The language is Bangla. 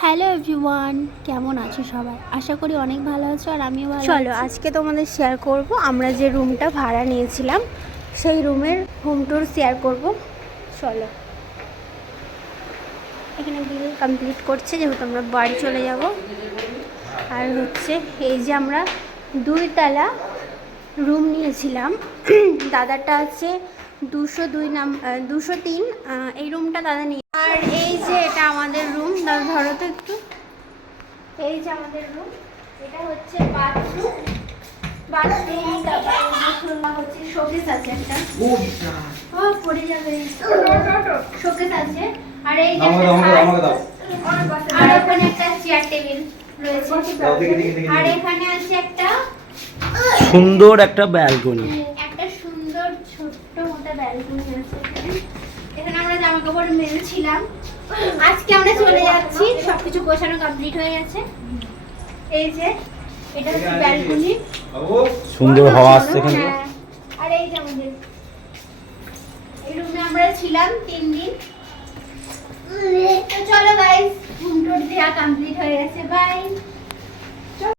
হ্যালো এভরিওয়ান, কেমন আছো সবাই? আশা করি অনেক ভালো আছো আর আমিও ভালো। চলো আজকে তোমাদের শেয়ার করব আমরা যে রুমটা ভাড়া নিয়েছিলাম সেই রুমের হোম ট্যুর শেয়ার করব। চলো, এখানে বিল কমপ্লিট করছে যেহেতু আমরা বাড়ি চলে যাব। আর হচ্ছে এই যে আমরা 2 তলা রুম নিয়েছিলাম, দাদাটা আছে 202 203, এই রুমটা দাদা নিয়ে। আর এই যে এটা আমাদের রুম, দাদা ধরো তো একটু। এই যে আমাদের রুম, এটা হচ্ছে বাথরুম। হচ্ছে শোকেস আছে একটা, পড়ে যাবে, শোকেস আছে। আর এই যে আর ওখানে একটা চেয়ার টেবিল রয়েছে। আর এখানে আছে একটা সুন্দর একটা ব্যালকনি, একটা সুন্দর ছোট্ট মতো ব্যালকনি আছে। এখানে আমরা জামা কাপড় মেলছিলাম। আজকে আমরা চলে যাচ্ছি, সবকিছু গোছানো কমপ্লিট হয়ে গেছে। এই যে এটা হচ্ছে ব্যালকনি, সুন্দর হাওয়া আসছে এখানে। আর এই যে আমাদের এই রুমে আমরা ছিলাম 3 দিন। তো চলো গাইস, রুম টুর দেওয়া কমপ্লিট হয়ে গেছে, বাই।